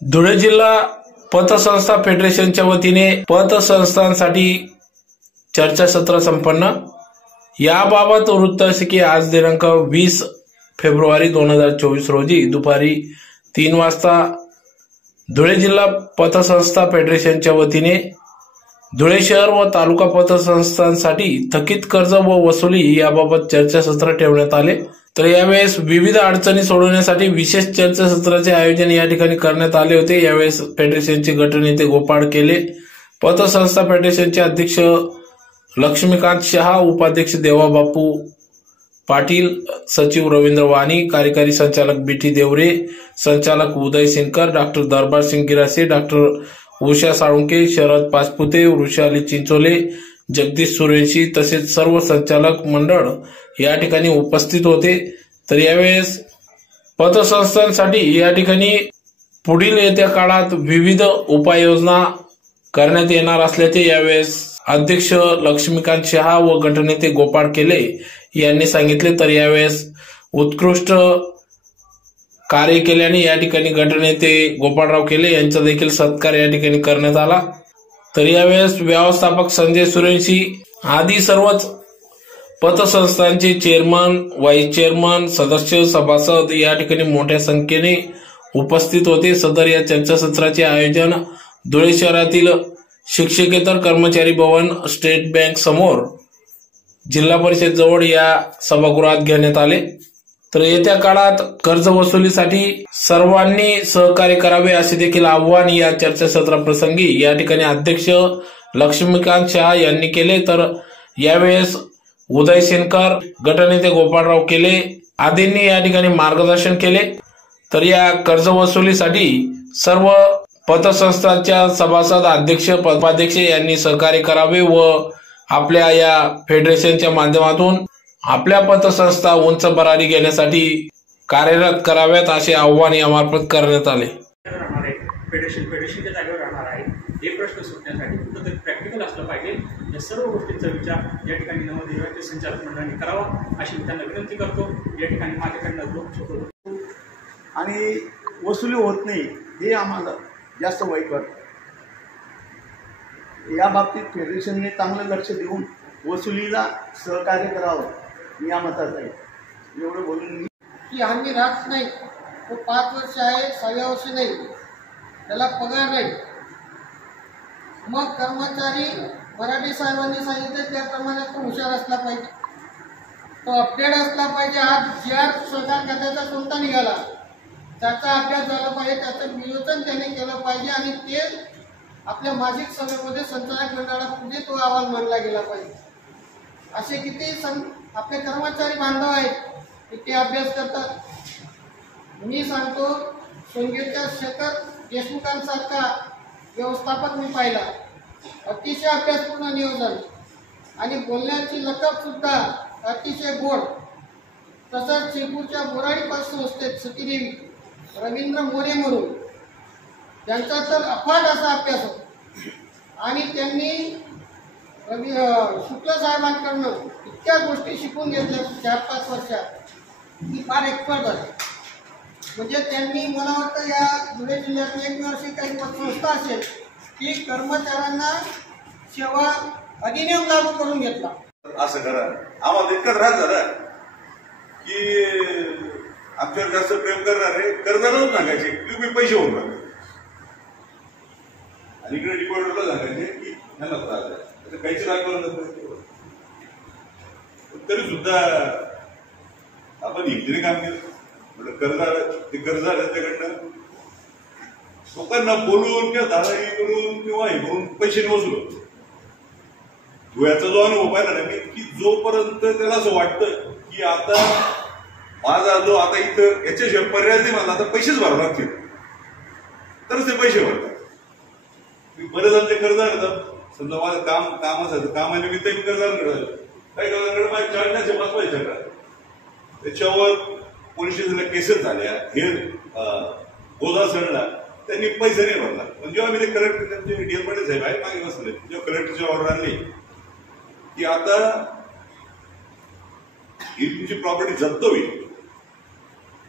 धुळे जिल्हा पतसंस्था फेडरेशनच्या वतीने पतसंस्थांसाठी चर्चासत्र संपन्न. याबाबत वृत्त असे की आज दिनांक वीस फेब्रुवारी दोन हजार चोवीस रोजी दुपारी तीन वाजता धुळे जिल्हा पतसंस्था फेडरेशनच्या वतीने धुळे शहर व तालुका पतसंस्थांसाठी थकीत कर्ज व वसुली याबाबत चर्चासत्र ठेवण्यात आले. तर यावेळेस विविध अडचणी सोडवण्यासाठी विशेष चर्चासत्राचे आयोजन या ठिकाणी करण्यात आले होते. यावेळेस फेडरेशनचे गटनेते गोपाळ केले. पतसंस्था फेडरेशनचे अध्यक्ष लक्ष्मीकांत शहा उपाध्यक्ष देवाबापू पाटील सचिव रवींद्र वाणी कार्यकारी संचालक बीटी देवरे संचालक उदय सिंकर डॉक्टर दरबार सिंग गिरासे डॉक्टर उषा साळुंके शरद पाचपुते वृषाली चिंचोले जगदीश सुरेशी तसेच सर्व संचालक मंडळ या ठिकाणी उपस्थित होते. तर यावेळेस पतसंस्थांसाठी या ठिकाणी पुढील येत्या काळात विविध उपाययोजना करण्यात येणार असल्याचे यावेळेस अध्यक्ष लक्ष्मीकांत शहा व गटनेते गोपाळ केले यांनी सांगितले. तर यावेळेस उत्कृष्ट कार्य केल्याने या ठिकाणी गटनेते गोपाळराव केले यांचा देखील सत्कार या ठिकाणी करण्यात आला. तर यावेळेस व्यवस्थापक संजय सुरेशी आदी सर्वच पतसंस्थांचे चेअरमन व्हाईस चेअरमन सदस्य सभासद या ठिकाणी मोठ्या संख्येने उपस्थित होते. सदर या चर्चासत्राचे आयोजन धुळे शहरातील शिक्षकेतर कर्मचारी भवन स्टेट बँक समोर जिल्हा परिषद जवळ या सभागृहात घेण्यात आले. तर येत्या काळात कर्ज वसुलीसाठी सर्वांनी सहकार्य करावे असे देखील आव्हान या चर्चासत्राप्रसंगी या ठिकाणी अध्यक्ष लक्ष्मीकांत शहा यांनी केले. तर यावेळेस उदय शेनकर गटनेते गोपाळराव केले. आदींनी या ठिकाणी मार्गदर्शन केले. तर या कर्ज वसुलीसाठी सर्व पतसंस्थांच्या सभासद अध्यक्ष पदाध्यक्ष यांनी सहकार्य करावे व आपल्या या फेडरेशनच्या माध्यमातून आपल्या पतसंस्था उंच भरारी घेण्यासाठी कार्यरत कराव्यात असे आव्हान यामार्फत करण्यात आले. राहणार आहे फेडरेशन फेडरेशनच्या जागेवर राहणार आहे हे प्रश्न सुटण्यासाठी कुठंतरी प्रॅक्टिकल असलं पाहिजे. या सर्व गोष्टींचा विचार या ठिकाणी नवनिर्वाचित संचालक मंडळाने करावा अशी मी त्यांना विनंती करतो. या ठिकाणी माझ्याकडनं आणि वसुली होत नाही हे आम्हाला जास्त वाईट वाटतं. या बाबतीत फेडरेशनने चांगलं लक्ष देऊन वसुलीला सहकार्य करावं. मी या मताचा आहे. एवढं बोलून मी की हमी राहत नाही. तो पाच वर्ष आहे सहाव्या वर्षी नाही. त्याला पगार नाही. मग कर्मचारी मराठी साहेबांनी सांगितलं त्याप्रमाणे तो हुशार असला पाहिजे. तो अपडेट असला पाहिजे. आज जी आर सरकार खात्याचा कोणता निघाला त्याचा अभ्यास झाला पाहिजे त्याचं नियोजन त्याने केलं पाहिजे आणि ते आपल्या मासिक सभेमध्ये संचालक मंडळापुढे तो अहवाल मानला गेला पाहिजे. असे किती सं आपले कर्मचारी बांधव आहेत की ते अभ्यास करतात. मी सांगतो सोनगीरच्या शेखर देशमुखांसारखा व्यवस्थापक मी पाहिला. अतिशय अभ्यासपूर्ण नियोजन. आणि बोलण्याची लकब सुद्धा अतिशय गोड. तसंच शिरपूरच्या बोराडी पास संस्थेत सतीदेवी रवींद्र मोरे म्हणून. त्यांचा तर अफाट असा अभ्यास होता. आणि त्यांनी रवी शुक्ल साहेबांकडनं इतक्या गोष्टी शिकून घेतल्या चार पाच वर्षात. मी फार एक्सपर्ट झाले. म्हणजे त्यांनी मला वाटतं या धुळे जिल्ह्यात एक अशी काही संस्था असेल की कर्मचाऱ्यांना सेवा अधिनियम लागू करून घेतला. असं करा. आम्हाला इतकं त्रास झाला की आमच्यावर जास्त प्रेम करणारे कर्जालाच सांगायचे. तुम्ही पैसे होऊन टाका आणि इकडे सांगायचे की ह्याला त्रास काहीच दाखवलं नसतं तरी सुद्धा आपण हिमतीने काम केलं. म्हणजे कर्ज ते कर्ज आलं त्याच्याकडनं लोकांना बोलून किंवा दादागिरी करून किंवा हे करून पैसे वसूल. होतो धुळ्याचा जो अनुभव पाहिला ना मी की जोपर्यंत त्याला असं वाटतं की आता माझा जो आता इथं याच्याशिवाय पर्याय नाही मला आता पैसेच भरावे लागतील. तरच ते पैसे भरतात. बरेच आमचे कर्ज येतात समजा माझं काम काम असायचं कामानिमित्त मी कर्जदार झालं काही कर्जदार माझ्या चाळण्याचे पाच पैसे त्याच्यावर पोलीस स्टेशनला केसेस झाल्या. हे गोदा सडला. त्यांनी पैसे नाही भरला. पण जेव्हा मी ते कलेक्टर डीएल पाटील साहेब आहे मागे बसले. जेव्हा कलेक्टरची ऑर्डर आणली की आता ही तुमची प्रॉपर्टी जप्त होईल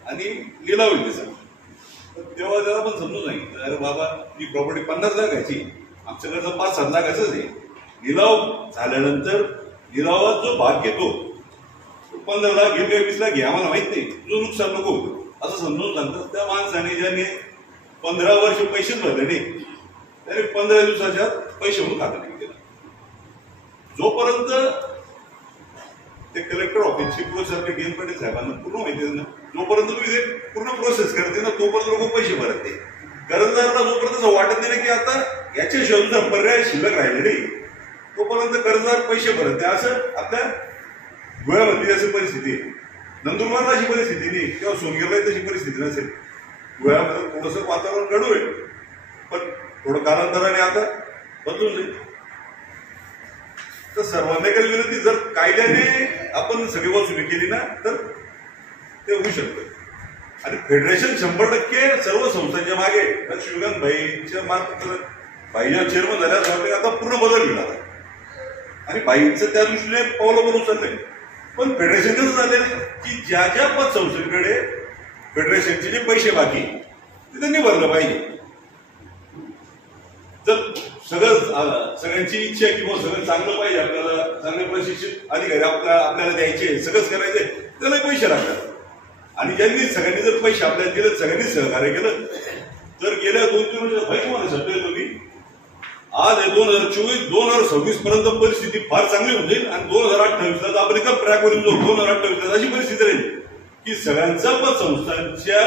आणि लिलाव होईल त्याचा तर तेव्हा त्याला पण समजून सांगितलं अरे बाबा ही प्रॉपर्टी पन्नास लाख घ्यायची आमच्याकडचं पाच सात लाखाचंच आहे. लिलाव झाल्यानंतर लिलावात जो भाग घेतो तो पंधरा लाख घेऊन किंवा वीस लाख घे आम्हाला माहीत नाही. तुझं नुकसान नको असं समजून सांगतात त्या माणसाने ज्याने पंधरा वर्ष पैसेच भरले नाही त्याने पंधरा दिवसाच्या पैसे म्हणून खातं नाही केलं. जोपर्यंत ते कलेक्टर ऑफिसची प्रोसेस आपल्या गेम पाटील साहेबांना पूर्ण माहिती ना जोपर्यंत तुम्ही ते पूर्ण प्रोसेस करते ना तोपर्यंत लोक पैसे भरत नाही. कर्जदाराला जोपर्यंत वाटत नाही की आता याच्याशिवाय शोधून पर्याय शिल्लक राहिले नाही. तोपर्यंत कर्जदार पैसे भरत नाही. असं आपल्या गोव्यामध्ये अशी परिस्थिती आहे. नंदुरबारला अशी परिस्थिती नाही. किंवा सोनगिरला तशी परिस्थिती नसेल. गोव्यामध्ये थोडंसं वातावरण घडू आहे. पण थोडं कालांतराने आता बदलून जाईल. तर सर्वांना काही विनंती जर कायद्याने आपण सगळी वसुली केली ना तर ते होऊ शकतं. आणि फेडरेशन शंभर टक्के सर्व संस्थांच्या मागे लक्ष्मीकांत भाईच्या मार्फत बाईच्या चेअरमन झाल्यास वाटते आता पूर्ण बदल घेणार आणि बाईंचं त्या दृष्टीने पावलं पण उचललंय. पण फेडरेशन कसं झालेलं की ज्या ज्या पतसंस्थेकडे फेडरेशनचे जे पैसे बाकी ते त्यांनी भरलं पाहिजे. तर सगळं सगळ्यांची इच्छा आहे की बुवा सगळं चांगलं पाहिजे आपल्याला चांगले प्रशिक्षित अधिकारी आपल्याला आपल्याला द्यायचे सगळंच करायचंय त्याला पैसे लागतात. आणि ज्यांनी सगळ्यांनी जर पैसे आपल्याला दिले सगळ्यांनी सहकार्य केलं तर गेल्या दोन तीन वर्षात भाई तुम्हाला आज आहे दोन हजार चोवीस दोन हजार सव्वीस पर्यंत परिस्थिती फार चांगली होऊन जाईल आणि दोन हजार अठ्ठावीसला आपण एका ट्रॅकवरून जाऊ. दोन हजार अठ्ठावीसला अशी परिस्थिती राहील की सगळ्यांचा पतसंस्थांच्या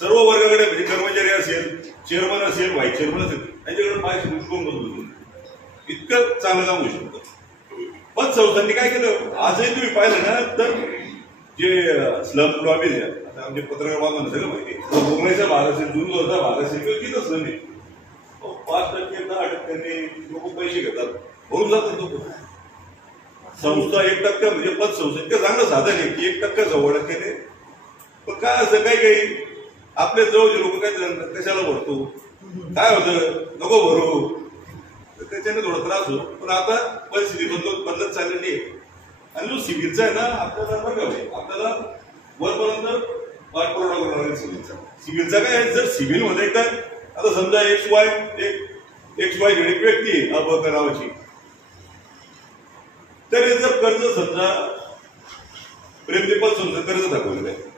सर्व वर्गाकडे म्हणजे कर्मचारी असेल चेअरमन असेल व्हाईस चेअरमन असेल त्यांच्याकडे पाय उचकून बदलून इतकं चांगलं काम होऊ शकतं. पतसंस्थांनी काय केलं? आजही तुम्ही पाहिलं ना तर जे स्लम लॉबी आता आमचे पत्रकार बांधवांना सगळं माहिती आहे. मुंबईचा भाग असेल जून भाग असेल किंवा किती स्लम आहे. पाच टक्के दहा टक्क्यांनी लोक पैसे घेतात. होऊन जातात लोक संस्था एक टक्का म्हणजे पतसंस्था इतकं चांगलं साधन आहे की एक टक्का जवळ टक्क्याने पण काय असं काही काही? आपल्या जवळचे लोक काय म्हणतात, कशाला भरतो? काय होतं? नको भरू. तर त्याच्याने थोडा त्रास होतो. पण आता परिस्थिती बदलत बदलत चाललेली आहे. आणि जो सिव्हिलचा आहे ना आपल्याला बघा भाई, आपल्याला वरपर्यंत पाठपुरावा करावा लागेल सिव्हिलचा. सिव्हिलचा काय आहे? जर सिव्हिलमध्ये काय आता समजा एक्स वाय एक एक्स वाय झेड एक व्यक्ती आहे नावाची तर हे कर्ज समजा प्रेमदीपक समजा कर्ज दाखवलेलं आहे.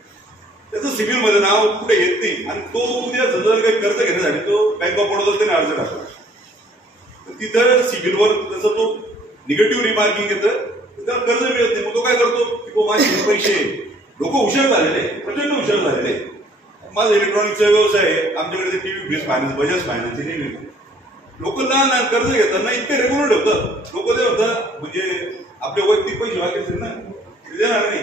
त्याचं सिव्हिलमध्ये नाव कुठे येत नाही. आणि तो उद्या समजा जर काही कर्ज घेण्यासाठी तो बँक ऑफ बडोदा त्याने अर्ज टाकला तर तिथं सिव्हिलवर त्याचा तो निगेटिव्ह रिमार्किंग येतं. त्याला कर्ज मिळत नाही. मग तो काय करतो? की माझे पैसे लोक हुशार झालेले प्रचंड हुशार झालेले माझा इलेक्ट्रॉनिकचा व्यवसाय आहे. आमच्याकडे ते TV fridge finance Bajaj finance नेहमी नाही लोक लहान लहान कर्ज घेताना इतके रेग्युलर ठेवतात. लोक ते म्हणतात म्हणजे आपले वैयक्तिक पैसे बाकी असेल ना ते देणार नाही.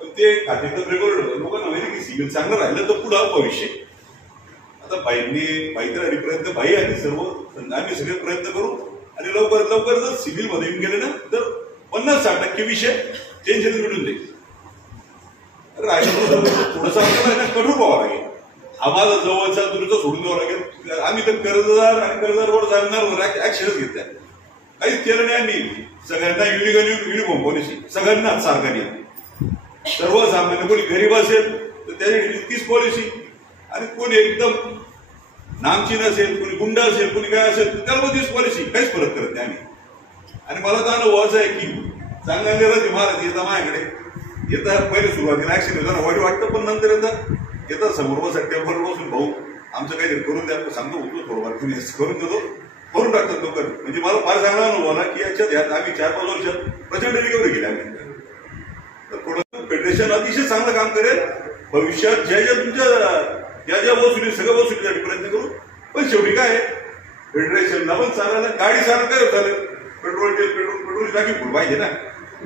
पण ते खाते तर रेग्युलर ठेवतात. लोकांना माहिती की सिव्हिल चांगलं राहिलं तर पुढं भविष्य आता बाईंनी बाई तर प्रयत्न बाई आणि सर्व आम्ही सगळे प्रयत्न करू. आणि लवकरात लवकर जर सिव्हिलमध्ये येऊन गेले ना तर पन्नास साठ टक्के विषय टेन्शन मिळून जाईल राहिलं थोडंसं आपल्याला ना कठोर व्हावं लागेल आम्हाला जवळचा दूरचा सोडून द्यावं लागेल. आम्ही तर कर्जदार आणि कर्जदारवर जाणार ऍक्शनच घेतल्या. काहीच केलं नाही आम्ही. सगळ्यांना युनिकन युनिफॉर्म पॉलिसी. सगळ्यांना सरकारी सर्वसामान्य कोणी गरीब असेल तर त्याची तीच पॉलिसी. आणि कोणी एकदम नामचीन असेल कोणी गुंड असेल कोणी काय असेल तर त्याला तीच पॉलिसी. काहीच फरक करत नाही आम्ही. आणि मला तर अनुभव असा आहे की चांगला निर्णय महाराज येता माझ्याकडे. येता पहिले सुरुवातीला. ऍक्शन होतं वाईट वाटतं पण नंतर येतं. येतात समोर बसा टेबलवर बसून भाऊ आमचं काहीतरी करून द्या सांगतो होतो थोडंफार तुम्ही करून देतो. करून टाकतात लोक. म्हणजे मला फार चांगला अनुभव आला की याच्यात यात आम्ही चार पाच वर्षात प्रचंड रिकव्हरी केली आम्ही. तर प्रोडक्ट फेडरेशन अतिशय चांगलं काम करेल. भविष्यात ज्या ज्या तुमच्या ज्या ज्या वसुली सगळ्या वसुलीसाठी प्रयत्न करू. पण शेवटी काय फेडरेशनला पण चालायला गाडी चालत काय चालेल पेट्रोल तेल पेट्रोल पेट्रोल टाकी फुल पाहिजे ना.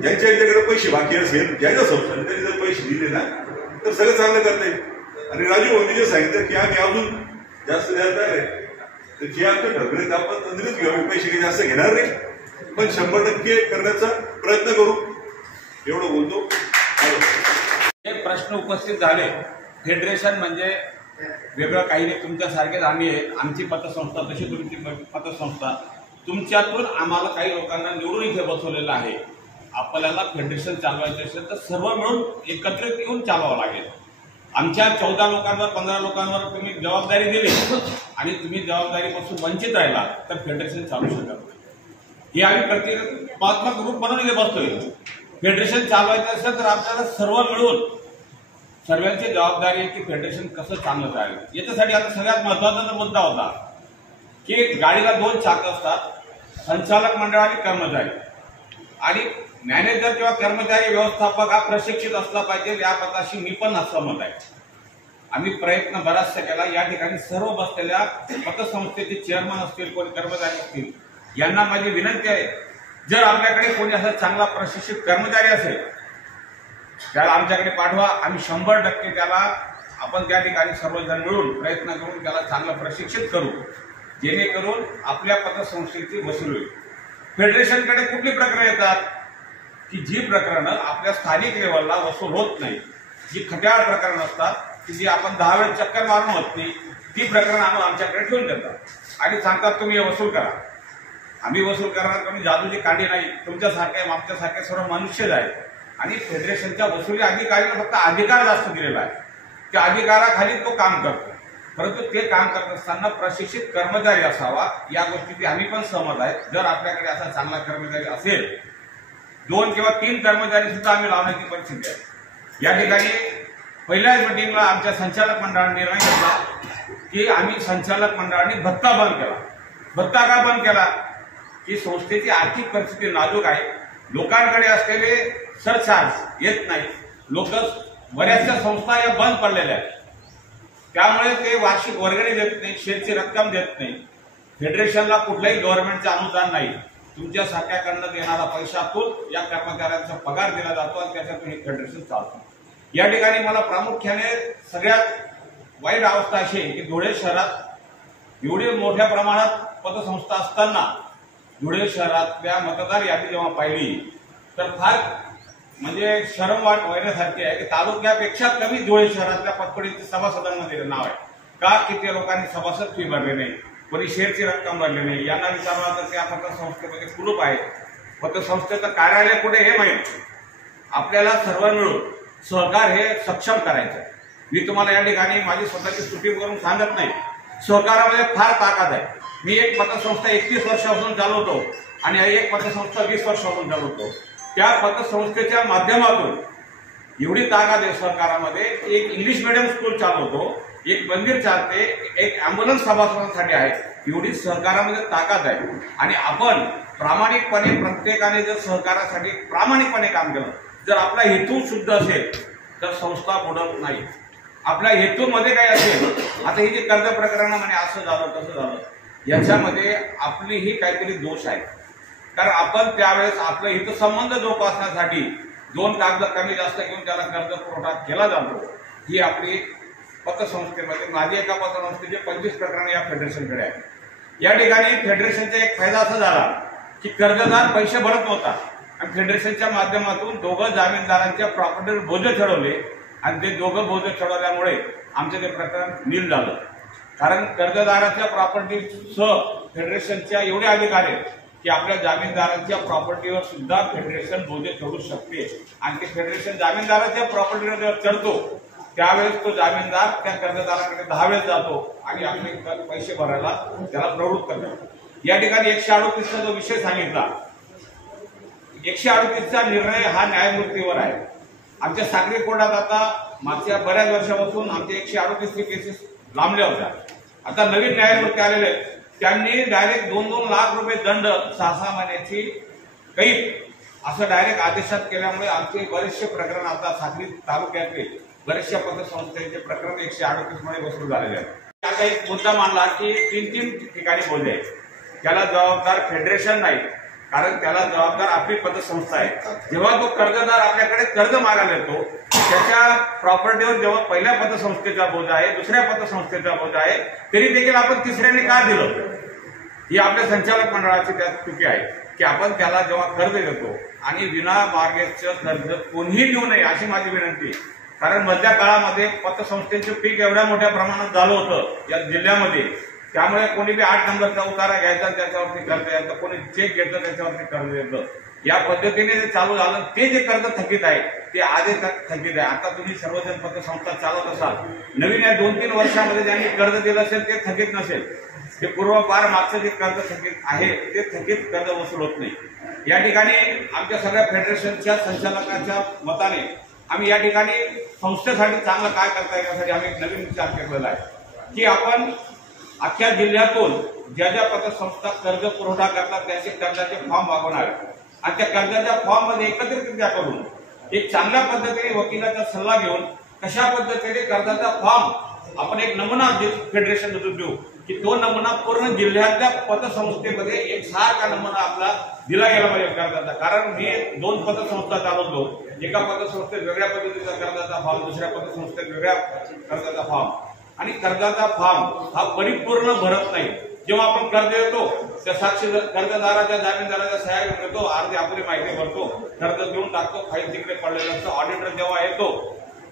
ज्यांच्या यांच्याकडे पैसे बाकी असेल ज्या ज्या संस्थांनी त्यांनी जर पैसे दिले ना तर सगळं चांगलं करता येईल. आणि राजू मोदी जे सांगितलं की आम्ही अजून जास्त द्यायला तयार आहे तर जे आमचं ठरले ते आपण तंद्रीच घेऊ. पैसे काही जास्त घेणार नाही. पण शंभर टक्के करण्याचा प्रयत्न करू. एवढं बोलतो. हे प्रश्न उपस्थित झाले. फेडरेशन म्हणजे वेगळं काही नाही. तुमच्यासारखेच आम्ही आमची पतसंस्था तशी तुमची पतसंस्था. तुमच्यातून आम्हाला काही लोकांना निवडून इथे बसवलेलं आहे. आपल्याला फेडरेशन चालवायचे असेल तर सर्व मिळून एकत्रित येऊन चालवावं लागेल. आमच्या चौदा लोकांवर पंधरा लोकांवर तुम्ही जबाबदारी दिली आणि तुम्ही जबाबदारीपासून वंचित राहिला तर फेडरेशन चालू शकत नाही. हे आम्ही प्रतिकात्मक रूप म्हणून इथे बसतोय. फेडरेशन चालवायचं असेल तर आपल्याला सर्व मिळून सर्वांची जबाबदारी आहे की फेडरेशन कसं चांगलं जाईल. याच्यासाठी आता सगळ्यात महत्त्वाचा मुद्दा होता की गाडीला दोन चाक असतात संचालक मंडळ आणि कर्मचारी. आणि मॅनेजर किंवा कर्मचारी व्यवस्थापक हा प्रशिक्षित असला पाहिजे या पदाशी मी पण असं आहे. आम्ही प्रयत्न बराचसा केला. या ठिकाणी सर्व बसलेल्या पतसंस्थेचे चेअरमन असतील कोणी कर्मचारी असतील यांना माझी विनंती आहे जर आपल्याकडे कोणी असा चांगला प्रशिक्षित कर्मचारी असेल त्याला आमच्याकडे पाठवा. आम्ही शंभर टक्के त्याला आपण त्या ठिकाणी सर्वजण मिळून प्रयत्न करून त्याला चांगलं प्रशिक्षित करू जेणेकरून आपल्या पतसंस्थेची वसूल होईल. फेडरेशनकडे कुठली प्रक्रिया येतात? की जी प्रकरणं आपल्या स्थानिक लेवलला वसूल होत नाही जी खट्याळ प्रकरणं असतात की जी आपण दहा वेळ चक्कर मारून होत नाही ती प्रकरणं आणून आमच्याकडे ठेवून देतात आणि सांगतात तुम्ही हे वसूल करा. आम्ही वसूल करणार तुम्ही जादूची काडी नाही. तुमच्यासारखे आमच्यासारखे सर्व मनुष्यच आहेत. आणि फेडरेशनच्या वसुली अधिकारीला फक्त अधिकार जास्त दिलेला आहे. त्या अधिकाराखाली तो काम करतो. परंतु ते काम करत असताना प्रशिक्षित कर्मचारी असावा या गोष्टीची आम्ही पण सहमत आहेत जर आपल्याकडे असा चांगला कर्मचारी असेल दोन किंवा तीन कर्मचारी सुद्धा आम्ही लावण्याची परिस्थिती आहे. या ठिकाणी पहिल्याच मिटिंगला आमच्या संचालक मंडळाने निर्णय घेतला की आम्ही संचालक मंडळाने भत्ता बंद केला. भत्ता का बंद केला? की संस्थेची आर्थिक परिस्थिती नाजूक आहे. लोकांकडे असलेले सरचार्ज येत नाही. लोक बऱ्याचशा संस्था या बंद पडलेल्या आहेत. त्यामुळे ते वार्षिक वर्गणी देत नाही शेअरची रक्कम देत नाही. फेडरेशनला कुठल्याही गव्हर्नमेंटचं अनुदान नाही. तुमच्या सारख्याकडनं देणारा पैशातून या कर्मचाऱ्यांचा पगार दिला जातो आणि त्याच्यातून हे फेडरेशन चालतं. या ठिकाणी मला प्रामुख्याने सगळ्यात वाईट अवस्था अशी आहे की धुळे शहरात एवढी मोठ्या प्रमाणात पतसंस्था असताना धुळे शहरातल्या मतदार यादी जेव्हा पाहिली तर फार म्हणजे शरम वाट व्हायण्यासारखी आहे की तालुक्यापेक्षा कमी धुळे शहरातल्या पतपडीचे सभासदांमध्ये नाव आहे. का किती लोकांनी सभासद फी भरले नाही कोणी शेअरची रक्कम भरली नाही. यांना विचारलं तर त्या संस्थेमध्ये कुलूप आहे पतसंस्थेचं कार्यालय कुठे हे माहीत आपल्याला सर्व मिळून सहकार हे सक्षम करायचं आहे. मी तुम्हाला या ठिकाणी माझी स्वतःची स्तुती करून सांगत नाही. सहकारामध्ये फार ताकद आहे. मी एक पतसंस्था एकतीस वर्षापासून चालवतो आणि एक पतसंस्था वीस वर्षापासून चालवतो. त्या पतसंस्थेच्या माध्यमातून एवढी ताकद आहे सहकारामध्ये. एक इंग्लिश मिडियम स्कूल चालवतो. एक मंदिर चालते एक अँब्युलन्स सभासदांसाठी आहे. एवढी सहकारामध्ये ताकद आहे. आणि आपण प्रामाणिकपणे प्रत्येकाने जर सहकारासाठी प्रामाणिकपणे काम केलं जर आपला हेतू शुद्ध असेल तर संस्था बुडत नाही. आपल्या हेतूमध्ये काय असेल आता ही जी कर्ज प्रकरण म्हणे असं झालं तसं झालं याच्यामध्ये आपली ही काहीतरी दोष आहे. कारण आपण त्यावेळेस आपलं हितसंबंध जोपासण्यासाठी दोन कागद कमी जास्त घेऊन त्याला कर्ज पुरवठा केला जातो. ही आपली पतसंस्थेमध्ये माझी एका पतसंस्थेचे पंचवीस प्रकरण या फेडरेशनकडे आहेत. या ठिकाणी फेडरेशनचा एक फायदा असा झाला की कर्जदार पैसे भरत नव्हता. आणि फेडरेशनच्या माध्यमातून दोघं जामीनदारांच्या प्रॉपर्टीवर बोजे चढवले आणि ते दोघं बोजे चढवल्यामुळे आमचं ते प्रकरण नील झालं. कारण कर्जदाराच्या प्रॉपर्टीसह फेडरेशनच्या एवढे अधिकार आहेत की आपल्या जामीनदारांच्या प्रॉपर्टीवर सुद्धा फेडरेशन बोजे चढू शकते. आणि ते फेडरेशन जामीनदाराच्या प्रॉपर्टीवर चढतो त्यावेळेस तो जामीनदार त्या कर्जदाराकडे दहा वेळेस जातो आणि आपले पैसे भरायला त्याला प्रवृत्त करतो. या ठिकाणी एकशे अडोतीसचा जो विषय सांगितला एकशे अडोतीसचा निर्णय हा न्यायमूर्तीवर आहे. आमच्या सागरी कोर्टात आता मागच्या बऱ्याच वर्षापासून आमच्या एकशे अडोतीसचे केसेस लांबल्या होत्या. आता नवीन न्यायमूर्ती आलेले आहेत. त्यांनी डायरेक्ट दोन दोन लाख रुपये दंड सहा सहा महिन्याची कैद असं डायरेक्ट आदेशात केल्यामुळे आमचे बरेचसे प्रकरण आता सागरी तालुक्यातले बरेचशा पतसंस्थेचे प्रकरण एकशे अडतीसमध्ये वसूल झालेले आहेत. आता एक मुद्दा मानला की तीन तीन ठिकाणी बोलले त्याला जबाबदार फेडरेशन नाही कारण त्याला जबाबदार आपली पतसंस्था आहे. जेव्हा तो कर्जदार आपल्याकडे कर्ज मागायला येतो त्याच्या प्रॉपर्टीवर जेव्हा पहिल्या पतसंस्थेचा बोजा आहे दुसऱ्या पतसंस्थेचा बोजा आहे तरी देखील आपण तिसऱ्याने का दिलं? ही आपल्या संचालक मंडळाची त्यात चुकी आहे की आपण त्याला जेव्हा कर्ज देतो आणि विना मार्गेजचं कर्ज कोणीही देऊ नये अशी माझी विनंती आहे. कारण मधल्या काळामध्ये पतसंस्थेचं पीक एवढ्या मोठ्या प्रमाणात झालं होतं या जिल्ह्यामध्ये. त्यामुळे कोणी बी आठ नंबरचा उतारा घ्यायचा त्याच्यावरती कर्ज यायचं कोणी चेक घेतलं त्याच्यावरती कर्ज द्यायचं या पद्धतीने जे चालू झालं ते जे कर्ज थकीत आहे ते आधी थकीत आहे. आता तुम्ही सर्वजण पतसंस्था चालवत असाल. नवीन या दोन तीन वर्षामध्ये ज्यांनी कर्ज दिलं असेल ते थकीत नसेल. ते पूर्वपार मागचं जे कर्ज थकीत आहे ते थकीत कर्ज वसूल होत नाही. या ठिकाणी आमच्या सगळ्या फेडरेशनच्या संचालकांच्या मताने आम्ही या ठिकाणी संस्थेसाठी चांगलं काय करता येण्यासाठी आम्ही एक नवीन विचार केलेला आहे. की आपण अख्ख्या जिल्ह्यातून ज्या ज्या पतसंस्था कर्ज पुरवठा करतात त्याचे कर्जाचे फॉर्म मागवणार आणि त्या कर्जाच्या फॉर्ममध्ये एकत्रितरित्या करून एक चांगल्या पद्धतीने वकिलाचा सल्ला घेऊन कशा पद्धतीने कर्जाचा फॉर्म आपण एक नमुना फेडरेशन देऊ की तो नमुना पूर्ण जिल्ह्यातल्या पतसंस्थेमध्ये एक सारखा नमुना आपला दिला गेला पाहिजे कर्जाचा कारण मी दोन पतसंस्था चालवतो. एका पतसंस्थेत वेगळ्या पद्धतीचा कर्जाचा फॉर्म दुसऱ्या पतसंस्थेत वेगळ्या कर्जाचा फॉर्म. आणि कर्जाचा फॉर्म हा परिपूर्ण भरत नाही. जेव्हा आपण कर्ज देतो त्या साक्षी कर्जदाराच्या जामीनदाराच्या सह्या घेतो अर्धी आपली माहिती भरतो कर्ज देऊन टाकतो फाईल तिकडे पडलेलं असतं. ऑडिटर जेव्हा येतो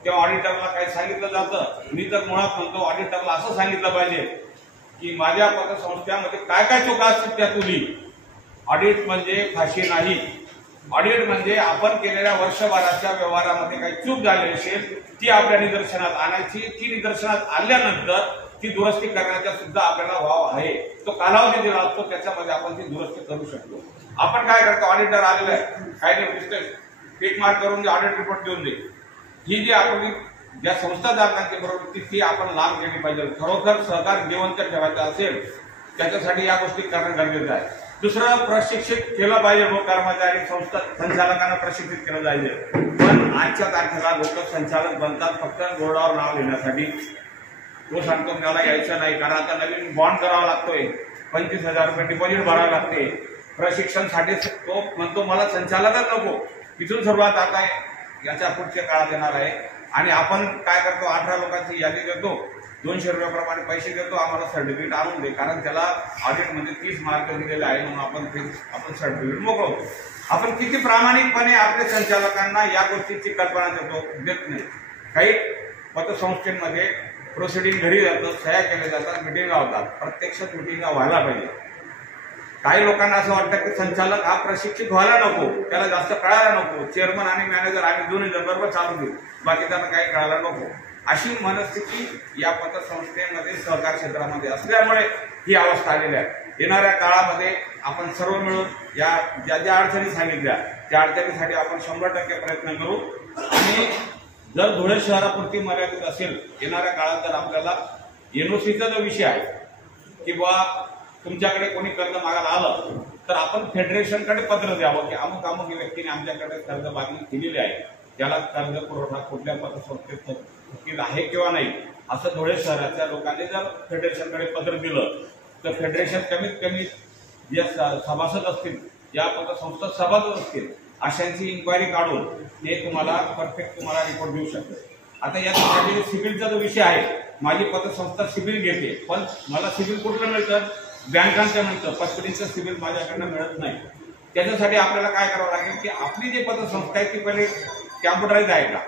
तेव्हा ऑडिटरला काही सांगितलं जातं. मी तर मुळात म्हणतो ऑडिटरला असं सांगितलं पाहिजे की माझ्या पतसंस्थेमध्ये काय काय चुका असतील त्या तुली ऑडिट म्हणजे फाशी नाही. ऑडिट म्हणजे आपण केलेल्या वर्षभराच्या व्यवहारामध्ये काही चूक झाली असेल ती आपल्या निदर्शनात आणायची. ती निदर्शनात आल्यानंतर ती दुरुस्ती करण्याचा सुद्धा आपल्याला वाव आहे. तो कालावधी दिला असतो त्याच्यामध्ये आपण ती दुरुस्ती करू शकतो. आपण काय करतो? ऑडिटर आलेला आहे. काही नाही नुसतं पीक मार्क करून ऑडिट रिपोर्ट देऊन दे. ही जी आपली ज्या संस्थाधारकांची प्रवृत्ती ती आपण लाभ केली पाहिजे. खरोखर सहकार जिवंत ठेवायचं असेल त्याच्यासाठी या गोष्टी करणं गरजेचं आहे. दुसरं प्रशिक्षित केलं पाहिजे लोक कर्मचारी संस्था संचालकांना प्रशिक्षित केलं पाहिजे. पण आजच्या तारखेला लोक संचालक बनतात फक्त बोर्डावर नाव लिहिण्यासाठी. तो सांगतो मला यायचं नाही कारण आता नवीन बॉन्ड करावा लागतोय. पंचवीस हजार रुपये डिपॉझिट भरावे लागते. प्रशिक्षणसाठी तो म्हणतो मला संचालकच नको. इथून सुरुवात आता याच्या पुढच्या काळात येणार आहे. आणि आपण काय करतो अठरा लोकांची यादी देतो दोनशे रुपयाप्रमाणे पैसे देतो आम्हाला सर्टिफिकेट आणून दे. कारण त्याला ऑडिटमध्ये तीस मार्क दिलेले आहे म्हणून आपण ते आपण सर्टिफिकेट मोकळवतो. आपण किती प्रामाणिकपणे आपल्या संचालकांना या गोष्टीची कल्पना देतो देत नाही. काही पतसंस्थेमध्ये प्रोसिडिंग घरी जातं सह्या केल्या जातात मिटिंगा होतात. प्रत्यक्षात मिटिंगा व्हायला पाहिजे. काही लोकांना असं वाटतं की संचालक हा प्रशिक्षित व्हायला नको त्याला जास्त कळायला नको. चेअरमन आणि मॅनेजर आम्ही दोन्ही जण बरोबर चालू देऊ. बाकी त्यांना काही कळायला नको. अशी मनस्थिती या पतसंस्थेमध्ये सहकार क्षेत्रामध्ये असल्यामुळे ही अवस्था आलेली आहे. येणाऱ्या काळामध्ये आपण सर्व मिळून या ज्या ज्या अडचणी सांगितल्या त्या अडचणीसाठी आपण शंभर टक्के प्रयत्न करू. आणि जर धुळे शहरापुरती मर्यादित असेल येणाऱ्या काळात जर आपल्याला एनओसीचा जो विषय आहे किंवा तुमच्याकडे कोणी कर्ज मागायला आलं तर आपण फेडरेशनकडे पत्र द्यावं की अमुक अमुक व्यक्तीने आमच्याकडे कर्ज मागणी केलेली आहे. त्याला कर्ज पुरवठा कुठल्या पतसंस्थेत हो- वकील आहे किंवा नाही असं धुळे शहराच्या लोकांनी जर फेडरेशनकडे पत्र दिलं तर फेडरेशन कमीत कमी जे सभासद असतील या पतसंस्था सभासद असतील अशांची इन्क्वायरी काढून ते तुम्हाला परफेक्ट तुम्हाला रिपोर्ट देऊ शकते आता या ठिकाणी सिबिलचा जो विषय आहे माझी पतसंस्था सिबिल घेते पण मला सिबिल कुठलं मिळतं? बँकांचं मिळतं पत्रीचं सिबिल माझ्याकडनं मिळत नाही. त्याच्यासाठी आपल्याला काय करावं लागेल की आपली जी पतसंस्था आहे ती पहिले कॅम्प्युटराईज आहे का?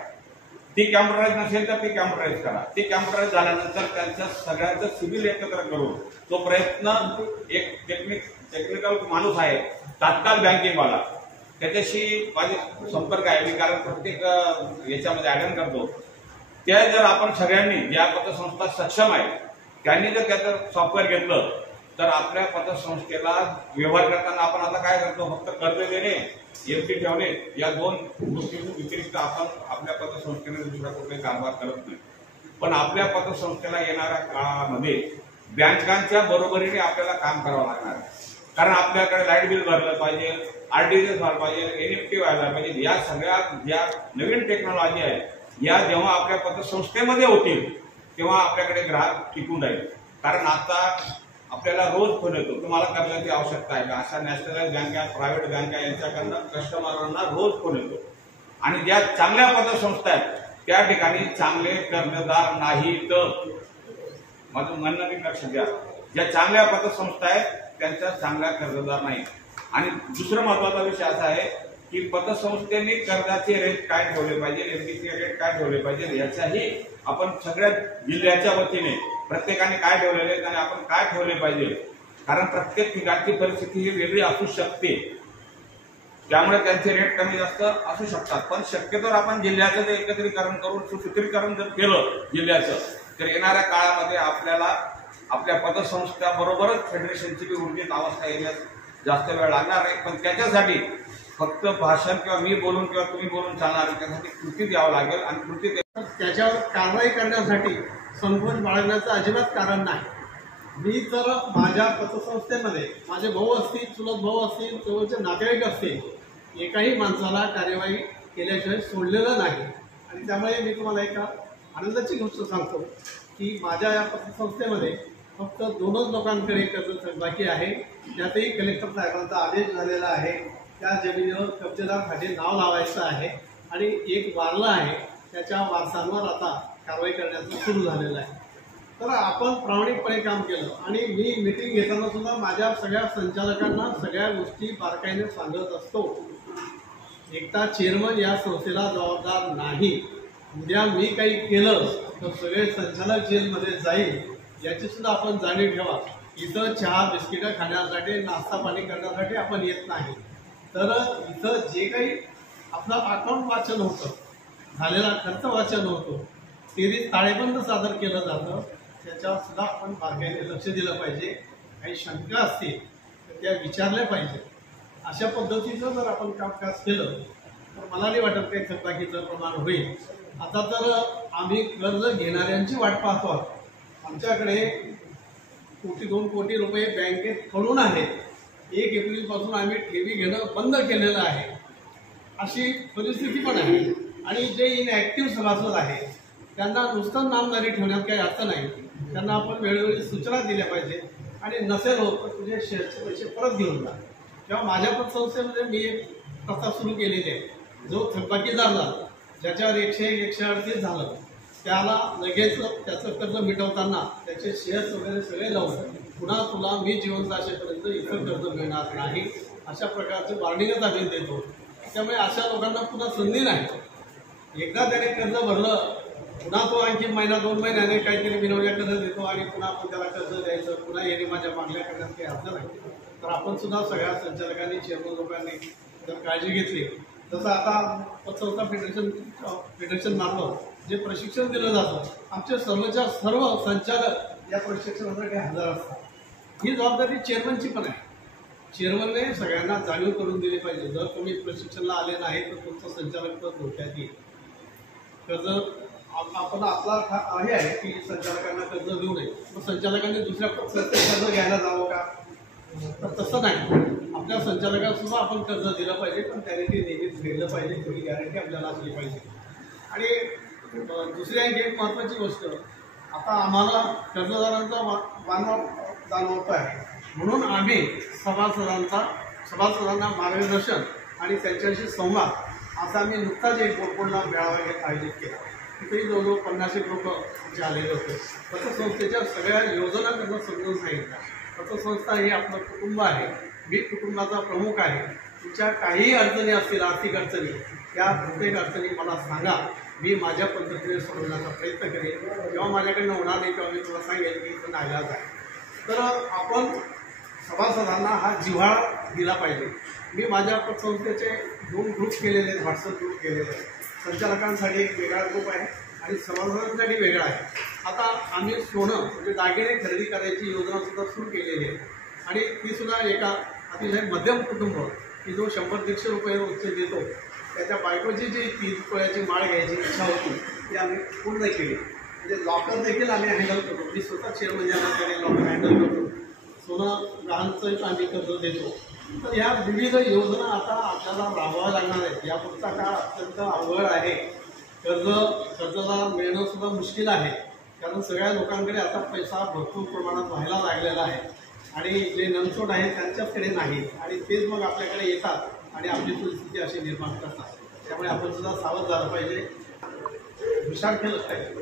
ती कॅम्प्युटराईज नसेल तर ती कॅम्प्युटराईज करा. ती कॅम्प्युटराईज झाल्यानंतर त्यांच्या सगळ्यांचं सिबिल एकत्र करून तो प्रयत्न एक टेक्निक टेक्निकल माणूस आहे तात्काळ बँकिंगवाला त्याच्याशी माझे संपर्क आहे. मी कारण प्रत्येक याच्यामध्ये अटेंड करतो. त्या जर आपण सगळ्यांनी ज्या पतसंस्था सक्षम आहे त्यांनी जर त्याचं सॉफ्टवेअर घेतलं तर आपल्या पतसंस्थेला व्यवहार करताना आपण आता काय करतो फक्त कर्ज देणे एफडी ठेवणे या दोन गोष्टी व्यतिरिक्त आपण आपल्या पतसंस्थेने दुसरा कुठलाही कामगार करत नाही. पण आपल्या पतसंस्थेला येणाऱ्या काळामध्ये बँकांच्या बरोबरीने आपल्याला काम करावं लागणार आहे. कारण आपल्याकडे लाइट बिल भरलं पाहिजे आरटीजीएस व्हायला पाहिजे एनएफटी व्हायला पाहिजे या सगळ्या ज्या नवीन टेक्नॉलॉजी आहे या जेव्हा आपल्या पतसंस्थेमध्ये होतील तेव्हा आपल्याकडे ग्राहक टिकून राहील. कारण आता आपल्याला रोज फोन येतो तुम्हाला कर्जाची आवश्यकता आहे. का अशा नॅशनलाइज बँका प्रायव्हेट बँका यांच्याकडनं कस्टमरांना रोज फोन येतो. आणि ज्या चांगल्या पतसंस्था आहेत त्या ठिकाणी चांगले कर्जदार नाहीत. माझं म्हणणं मी लक्ष द्या. ज्या चांगल्या पतसंस्था आहेत त्यांच्या चांगल्या कर्जदार नाही आणि दुसरं महत्त्वाचा विषय असा आहे की पतसंस्थेने कर्जाचे रेट काय ठेवले पाहिजे एमडीसी रेट काय ठेवले पाहिजे याच्याही आपण सगळ्या जिल्ह्याच्या वतीने प्रत्येकाने काय ठेवलेले आहेत आणि आपण काय ठेवले पाहिजे. कारण प्रत्येक ठिकाणची परिस्थिती ही वेगळी असू शकते. त्यामुळे त्यांचे रेट कमी जास्त असू शकतात. पण शक्यतोवर आपण जिल्ह्याचं जर एकत्रीकरण करून सुसूत्रीकरण जर केलं जिल्ह्याचं तर येणाऱ्या काळामध्ये आपल्याला आपल्या पतसंस्थाबरोबरच फेडरेशनची बी ऊर्जित अवस्था येण्यास जास्त वेळ लागणार आहे पण त्याच्यासाठी फक्त भाषण किंवा मी बोलून किंवा तुम्ही बोलून चालणार त्यासाठी कृती द्यावं लागेल आणि कृती त्याच्यावर कारवाई करण्यासाठी संकोच बाळगण्याचं अजिबात कारण नाही. मी तर माझ्या पतसंस्थेमध्ये माझे भाऊ असतील चुलत भाऊ असतील जवळचे नातेवाईक असतील एकाही माणसाला कार्यवाही केल्याशिवाय सोडलेलं नाही. आणि त्यामुळे मी तुम्हाला एका आनंदाची गोष्ट सांगतो की माझ्या या पतसंस्थेमध्ये फक्त दोनच लोकांकडे कर्ज थकबाकी आहे. त्यातही कलेक्टर साहेबांचा आदेश झालेला आहे. त्या जमिनीवर कब्जेदार खाली नाव लावायचं आहे आणि एक वारला आहे. त्याच्या वारसांवर आता कारवाई करण्याचं सुरू झालेलं आहे. तर आपण प्रामाणिकपणे काम केलं आणि मी मिटिंग घेताना सुद्धा माझ्या सगळ्या संचालकांना सगळ्या गोष्टी बारकाईने सांगत असतो. एकटा चेअरमन या संस्थेला जबाबदार नाही. उद्या मी काही केलं तर सगळे संचालक जेलमध्ये जाईल याची सुद्धा आपण जाणीव ठेवा. इथं चहा बिस्किटं खाण्यासाठी नाश्ता पाणी करण्यासाठी आपण येत नाही. तर इथं जे काही आपलं अकाउंट वाचन होतं झालेला खर्च वाचन होतो ते ताळेबंद सादर केलं जातं त्याच्यावर सुद्धा आपण बारकाईने लक्ष दिलं पाहिजे. काही शंका असतील तर त्या विचारल्या पाहिजे अशा पद्धतीचं जर आपण कामकाज केलं तर मला नाही वाटत काही थकबाकीचं प्रमाण होईल. आता तर आम्ही कर्ज घेणाऱ्यांची वाट पाहतो आहोत. आमच्याकडे कोटी दोन कोटी रुपये बँकेत खडून आहेत. एक एप्रिलपासून आम्ही ठेवी घेणं बंद केलेलं आहे. अशी परिस्थिती पण आहे. आणि जे इनॲक्टिव्ह सभासद आहे त्यांना नुसतं नामदारी ठेवण्यात काही अर्थ नाही. त्यांना आपण वेळोवेळी सूचना दिल्या पाहिजे. आणि नसेल होत तर तुझे शेअरचे पैसे परत घेऊन जा. किंवा माझ्या पतसंस्थेमध्ये मी एक प्रथा सुरू केलेली आहे. जो थकबाकीदार झाला ज्याच्यावर एकशे एक एकशे अडतीस झालं त्याला लगेच त्याचं कर्ज मिटवताना त्याचे शेअर्स वगैरे सगळे लावून पुन्हा तुला मी जिवंत असेपर्यंत इतर कर्ज मिळणार नाही. अशा प्रकारचे वार्निंगच आम्ही देतो. त्यामुळे अशा लोकांना पुन्हा संधी नाही. एकदा त्याने कर्ज भरलं पुन्हा तो आणखी महिना दोन महिन्याने काहीतरी मिनवल्या कर्ज देतो आणि पुन्हा आपण त्याला कर्ज द्यायचं पुन्हा येणे माझ्या मागण्या करण्यात काही अर्थ नाही. तर आपण सुद्धा सगळ्या संचालकांनी चेअरमन लोकांनी जर काळजी घेतली जसं आता पतसंस्था फेडरेशन फेडरेशन मार्फत जे प्रशिक्षण दिलं जातं आमचे सर्वच्या सर्व संचालक या प्रशिक्षणासाठी हजर असतात. ही जबाबदारी चेअरमनची पण आहे. चेअरमनने सगळ्यांना जाणीव करून दिली पाहिजे. जर तुम्ही प्रशिक्षणाला आले नाही तर तुमचं संचालक पद धोक्यात येईल. कर्ज आप- आपण आपला हा- हे आहे की संचालकांना कर्ज देऊ नये. मग संचालकांनी दुसऱ्या प्रत्येक कर्ज घ्यायला जावं का? तर तसं नाही. आपल्या संचालकांसुद्धा आपण कर्ज दिलं पाहिजे पण त्याने ते नेहमीच फेडलं पाहिजे. थोडी गॅरंटी आपल्याला असली पाहिजे. आणि दुसरी आणखी एक महत्त्वाची गोष्ट. आता आम्हाला कर्जदारांचा वा- जाणवतो आहे म्हणून आम्ही सभासदांचा सभासदांना मार्गदर्शन आणि त्यांच्याशी संवाद असा आम्ही नुकताच एक गोडला मेळावा घेत आयोजित केला. तिथेही जवळजवळ पन्नास लोक जे आलेले होते. पतसंस्थेच्या सगळ्या योजना त्यांना समजून सांगितल्या पतसंस्था ही आपलं कुटुंब आहे. मी कुटुंबाचा प्रमुख आहे. तुमच्या काही अडचणी असतील आर्थिक अडचणी त्या प्रत्येक अडचणी मला सांगा. मी माझ्या पद्धतीने सोडवण्याचा प्रयत्न करेन. जेव्हा माझ्याकडनं होणार नाही तेव्हा मी तुला सांगेन की इथं नाईलाज आहे. तर आपण सभासदांना हा जिव्हाळा दिला पाहिजे. मी माझ्या पतसंस्थेचे दोन ग्रुप केलेले आहेत व्हॉट्सअप ग्रुप केलेले आहेत. संचालकांसाठी एक वेगळा ग्रुप आहे आणि सभासदांसाठी वेगळा आहे. आता आम्ही सोनं म्हणजे दागिने खरेदी करायची योजनासुद्धा सुरू केलेली आहे. आणि तीसुद्धा एका अतिशय मध्यम कुटुंब की जो शंभर दीडशे रुपये रोजचे देतो त्याच्या बायकोची जी तीस रुपयाची माळ घ्यायची इच्छा होती ती आम्ही पूर्ण केली. म्हणजे लॉकर देखील आम्ही हँडल करतो. मी स्वतः चेअरमन ज्यांना लॉकर हँडल करतो. सोनं गहाणचं आम्ही कर्ज देतो. तर ह्या विविध योजना आता आपल्याला राबवाव्या लागणार आहेत. यापुढचा काळ अत्यंत अवघड आहे. कर्ज कर्जदार मिळणं सुद्धा मुश्किल आहे. कारण सगळ्या लोकांकडे आता पैसा भरपूर प्रमाणात व्हायला लागलेला आहे. आणि जे नमसोट आहेत त्यांच्याचकडे नाही. आणि तेच मग आपल्याकडे येतात आणि आपली परिस्थिती अशी निर्माण करतात. त्यामुळे आपण सुद्धा सावध झालं पाहिजे. विशाल केलं पाहिजे